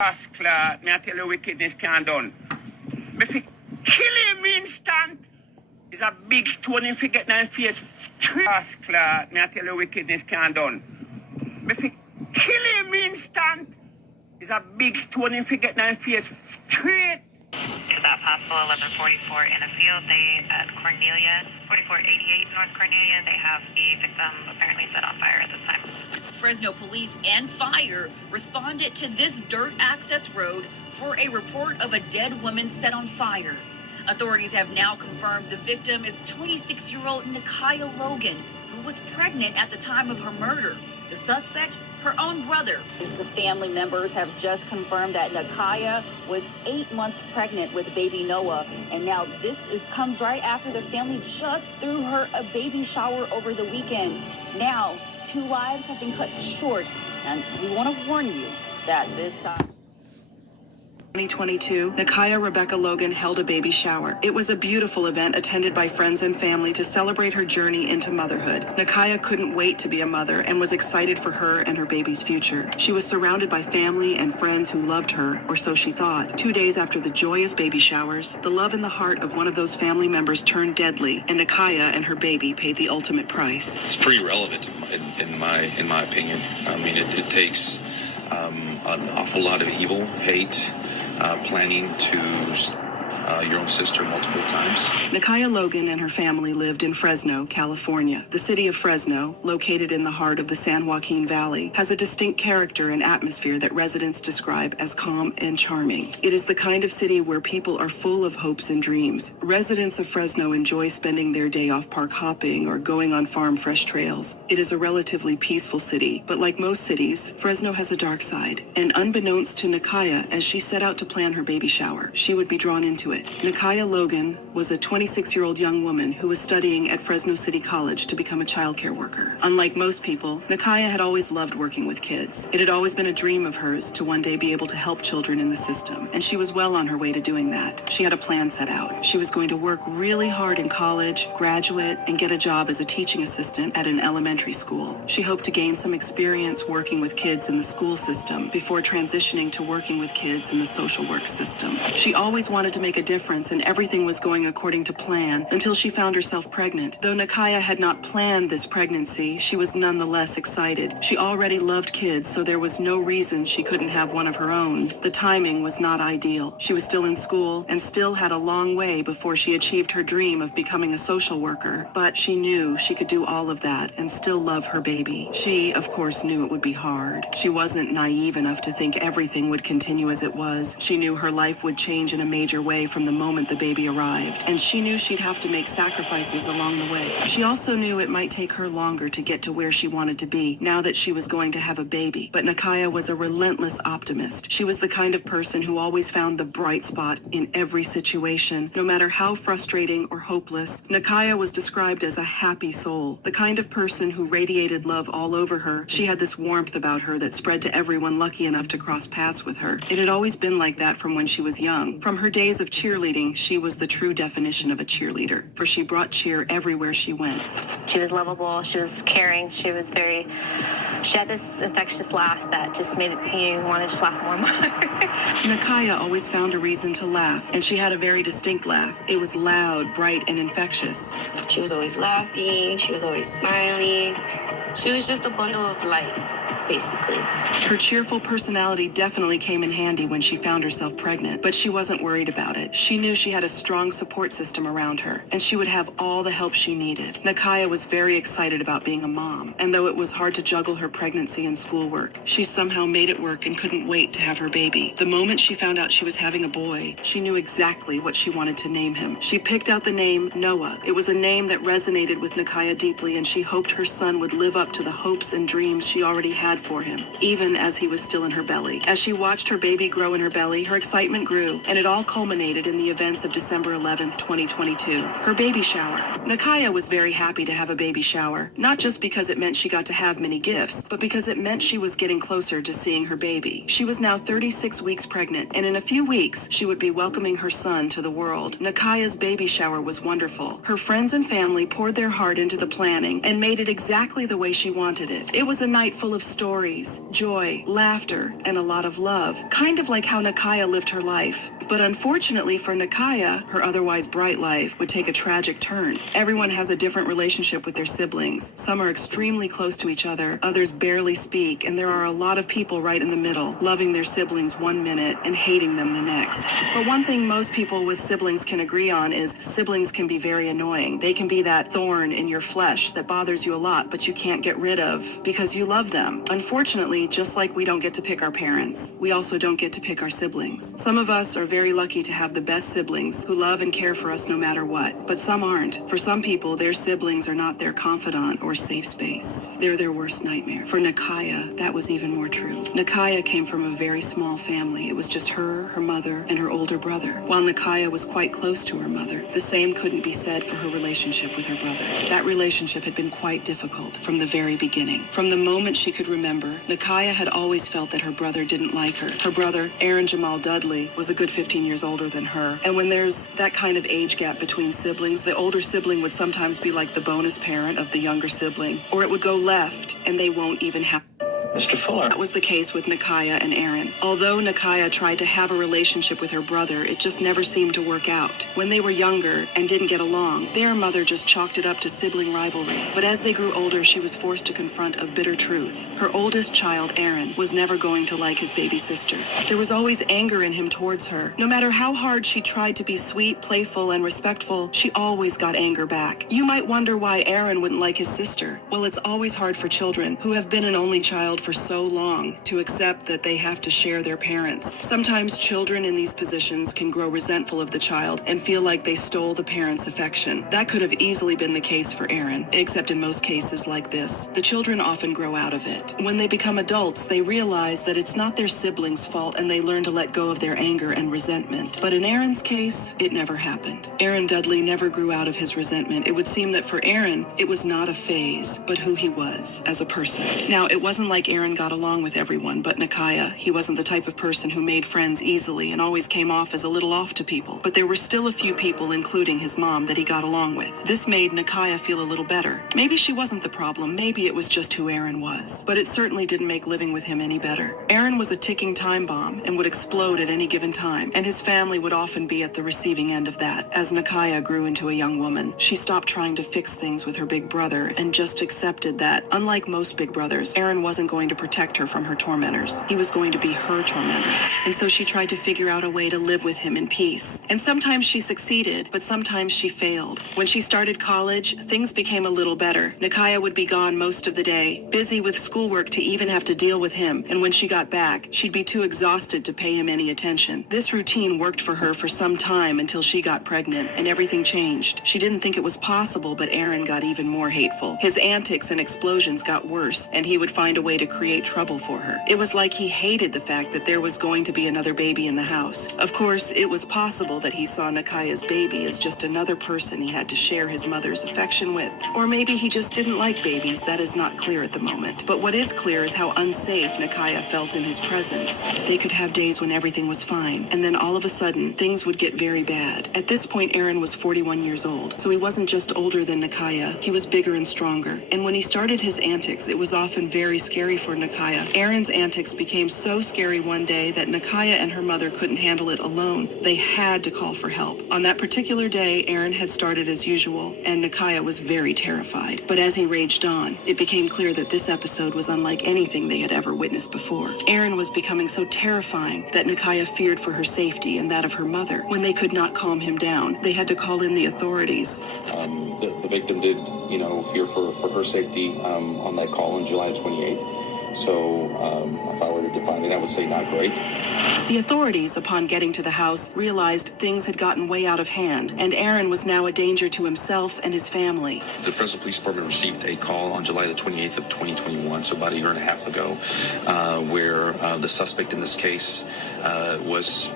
Clad, me I tell you wickedness can't done. Me fi kill him instant. Is a big stone in fi get nine face. Clad, me I tell you wickedness can't done. Me fi kill him instant. Is a big stone in fi get nine face. Straight. Is that possible? 1144 in a field. They at Cornelia, 4488 North Cornelia. They have the victim apparently set on fire at this time. Fresno police and fire responded to this dirt access road for a report of a dead woman set on fire. Authorities have now confirmed the victim is 26-year-old Nakaya Logan, who was pregnant at the time of her murder. The suspect, her own brother. The family members have just confirmed that Nakaya was 8 months pregnant with baby Noah, and now comes right after the family just threw her a baby shower over the weekend. Now, 2 lives have been cut short, and we want to warn you that this 2022, Nakaya Rebecca Logan held a baby shower. It was a beautiful event attended by friends and family to celebrate her journey into motherhood. Nakaya couldn't wait to be a mother and was excited for her and her baby's future. She was surrounded by family and friends who loved her, or so she thought. 2 days after the joyous baby showers, the love in the heart of one of those family members turned deadly, and Nakaya and her baby paid the ultimate price. It's pretty relevant in my opinion. I mean, it takes an awful lot of evil, hate, planning to your own sister multiple times. Nakaya Logan and her family lived in Fresno, California. The city of Fresno, located in the heart of the San Joaquin Valley, has a distinct character and atmosphere that residents describe as calm and charming. It is the kind of city where people are full of hopes and dreams. Residents of Fresno enjoy spending their day off park hopping or going on farm fresh trails. It is a relatively peaceful city, but like most cities, Fresno has a dark side. And unbeknownst to Nakaya, as she set out to plan her baby shower, she would be drawn into it. Nakaya Logan was a 26-year-old young woman who was studying at Fresno City College to become a childcare worker. Unlike most people, Nakaya had always loved working with kids. It had always been a dream of hers to one day be able to help children in the system, and she was well on her way to doing that. She had a plan set out. She was going to work really hard in college, graduate, and get a job as a teaching assistant at an elementary school. She hoped to gain some experience working with kids in the school system before transitioning to working with kids in the social work system. She always wanted to make a difference, and everything was going according to plan until she found herself pregnant. Though Nakaya had not planned this pregnancy, she was nonetheless excited. She already loved kids, so there was no reason she couldn't have one of her own. The timing was not ideal. She was still in school and still had a long way before she achieved her dream of becoming a social worker, but she knew she could do all of that and still love her baby. She, of course, knew it would be hard. She wasn't naive enough to think everything would continue as it was. She knew her life would change in a major way from the moment the baby arrived, and she knew she'd have to make sacrifices along the way. She also knew it might take her longer to get to where she wanted to be now that she was going to have a baby. But Nakaya was a relentless optimist. She was the kind of person who always found the bright spot in every situation, no matter how frustrating or hopeless. Nakaya was described as a happy soul, the kind of person who radiated love all over her. She had this warmth about her that spread to everyone lucky enough to cross paths with her. It had always been like that from when she was young. From her days of cheerleading, she was the true definition of a cheerleader, for she brought cheer everywhere she went. She was lovable, she was caring, she had this infectious laugh that just made you want to just laugh more and more. Nakaya always found a reason to laugh, and she had a very distinct laugh. It was loud, bright, and infectious. She was always laughing, she was always smiling. She was just a bundle of light, basically. Her cheerful personality definitely came in handy when she found herself pregnant, but she wasn't worried about it. She knew she had a strong support system around her, and she would have all the help she needed. Nakaya was very excited about being a mom, and though it was hard to juggle her pregnancy and schoolwork, she somehow made it work and couldn't wait to have her baby. The moment she found out she was having a boy, she knew exactly what she wanted to name him. She picked out the name Noah. It was a name that resonated with Nakaya deeply, and she hoped her son would live up to the hopes and dreams she already had for him, even as he was still in her belly. As she watched her baby grow in her belly, her excitement grew, and it all culminated in the events of December 11th, 2022, her baby shower. Nakaya was very happy to have a baby shower, not just because it meant she got to have many gifts, but because it meant she was getting closer to seeing her baby. She was now 36 weeks pregnant, and in a few weeks, she would be welcoming her son to the world. Nakaya's baby shower was wonderful. Her friends and family poured their heart into the planning and made it exactly the way way she wanted it. It was a night full of stories, joy, laughter, and a lot of love, kind of like how Nakiya lived her life. But unfortunately for Nakiya, her otherwise bright life would take a tragic turn. Everyone has a different relationship with their siblings. Some are extremely close to each other, others barely speak, and there are a lot of people right in the middle, loving their siblings one minute and hating them the next. But one thing most people with siblings can agree on is siblings can be very annoying. They can be that thorn in your flesh that bothers you a lot, but you can't get rid of because you love them. Unfortunately, just like we don't get to pick our parents, we also don't get to pick our siblings. Some of us are very lucky to have the best siblings who love and care for us no matter what, but some aren't. For some people, their siblings are not their confidant or safe space. They're their worst nightmare. For Nakiya, that was even more true. Nakiya came from a very small family. It was just her mother, and her older brother. While Nakiya was quite close to her mother, the same couldn't be said for her relationship with her brother. That relationship had been quite difficult from the very beginning. From the moment she could remember, Nakiya had always felt that her brother didn't like her. Her brother, Aaron Jamal Dudley, was a good 15 years older than her. And when there's that kind of age gap between siblings, the older sibling would sometimes be like the bonus parent of the younger sibling, or it would go left and they won't even have. Mr. Fuller. That was the case with Nakiya and Aaron. Although Nakiya tried to have a relationship with her brother, it just never seemed to work out. When they were younger and didn't get along, their mother just chalked it up to sibling rivalry. But as they grew older, she was forced to confront a bitter truth. Her oldest child, Aaron, was never going to like his baby sister. There was always anger in him towards her. No matter how hard she tried to be sweet, playful, and respectful, she always got anger back. You might wonder why Aaron wouldn't like his sister. Well, it's always hard for children who have been an only child for so long to accept that they have to share their parents. Sometimes children in these positions can grow resentful of the child and feel like they stole the parent's affection. That could have easily been the case for Aaron, except in most cases like this, the children often grow out of it. When they become adults, they realize that it's not their siblings' fault and they learn to let go of their anger and resentment. But in Aaron's case, it never happened. Aaron Dudley never grew out of his resentment. It would seem that for Aaron, it was not a phase, but who he was as a person. Now, it wasn't like Aaron got along with everyone but Nakiya. He wasn't the type of person who made friends easily and always came off as a little off to people. But there were still a few people, including his mom, that he got along with. This made Nakiya feel a little better. Maybe she wasn't the problem. Maybe it was just who Aaron was. But it certainly didn't make living with him any better. Aaron was a ticking time bomb and would explode at any given time, and his family would often be at the receiving end of that. As Nakiya grew into a young woman, she stopped trying to fix things with her big brother and just accepted that, unlike most big brothers, Aaron wasn't going to protect her from her tormentors. He was going to be her tormentor. And so she tried to figure out a way to live with him in peace. And sometimes she succeeded, but sometimes she failed. When she started college, things became a little better. Nakiya would be gone most of the day, busy with schoolwork to even have to deal with him. And when she got back, she'd be too exhausted to pay him any attention. This routine worked for her for some time until she got pregnant, and everything changed. She didn't think it was possible, but Aaron got even more hateful. His antics and explosions got worse, and he would find a way to create trouble for her. It was like he hated the fact that there was going to be another baby in the house. Of course, it was possible that he saw Nakiya's baby as just another person he had to share his mother's affection with. Or maybe he just didn't like babies. That is not clear at the moment. But what is clear is how unsafe Nakiya felt in his presence. They could have days when everything was fine, and then all of a sudden, things would get very bad. At this point, Aaron was 41 years old, so he wasn't just older than Nakiya, he was bigger and stronger. And when he started his antics, it was often very scary for Nakiya. Aaron's antics became so scary one day that Nakiya and her mother couldn't handle it alone. They had to call for help. On that particular day, Aaron had started as usual, and Nakiya was very terrified. But as he raged on, it became clear that this episode was unlike anything they had ever witnessed before. Aaron was becoming so terrifying that Nakiya feared for her safety and that of her mother. When they could not calm him down, they had to call in the authorities. The victim did, fear for her safety on that call on July 28th. So if I were to define it, I would say not great. The authorities, upon getting to the house, realized things had gotten way out of hand, and Aaron was now a danger to himself and his family. The Fresno Police Department received a call on July the 28th of 2021, so about a year and a half ago, where the suspect in this case was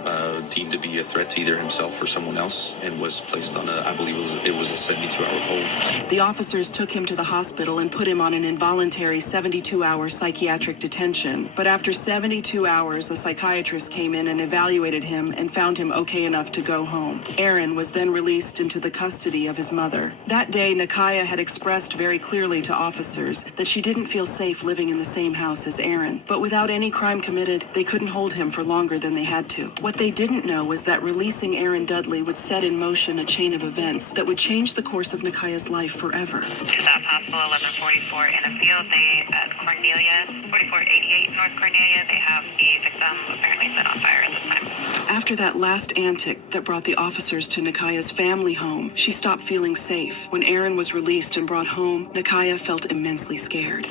deemed to be a threat to either himself or someone else, and was placed on I believe it was a 72-hour hold. The officers took him to the hospital and put him on an involuntary 72-hour psychiatric detention. But after 72 hours, a psychiatrist came in and evaluated him and found him okay enough to go home. Aaron was then released into the custody of his mother. That day, Nakaya had expressed very clearly to officers that she didn't feel safe living in the same house as Aaron. But without any crime committed, they couldn't hold him for longer than they had to. What they didn't know was that releasing Aaron Dudley would set in motion a chain of events that would change the course of Nakaya's life forever. South Hospital 1144 in a field. They at Cornelia, 4488 North Cornelia. They have the victim apparently set on fire at this time. After that last antic that brought the officers to Nakaya's family home, she stopped feeling safe. When Aaron was released and brought home, Nakaya felt immensely scared.